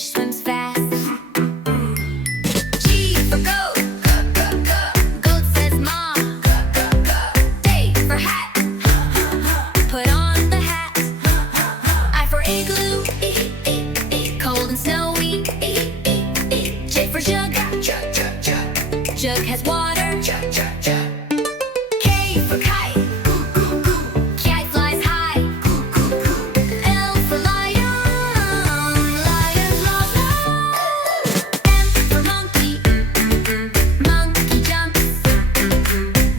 fish swims fast. G for goat. Goat says ma. A for hat. Put on the hat. I for igloo. Cold and snowy. J for jug. Jug has water. K for kite. Kite flies high. L for lion. Lion flies low. M for monkey. Monkey jumps.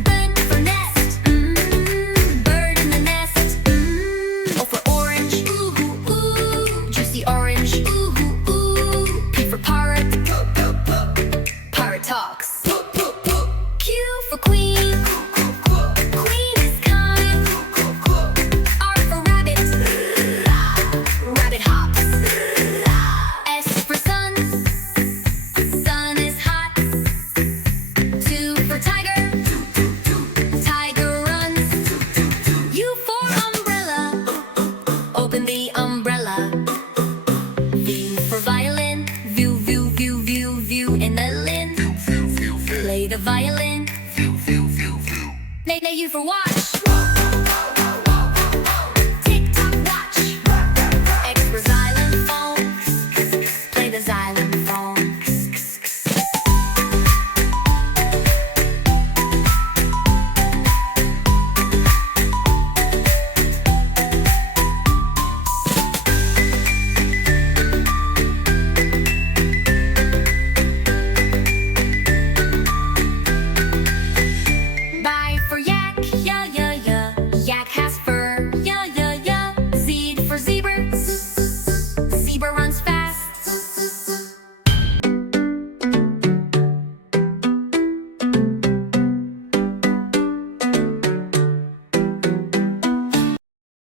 N for nest. Bird in the nest. O for orange. Juicy orange. P for parrot. Parrot talks. Q for queen. Queen is kind. R for rabbit. Rabbit hops. S for sun. Sun is hot. 2 for tiger. Tiger runs. U for umbrella. Open the umbrella. V for violin. View in the lin. Play the violin. Nay, U for watch.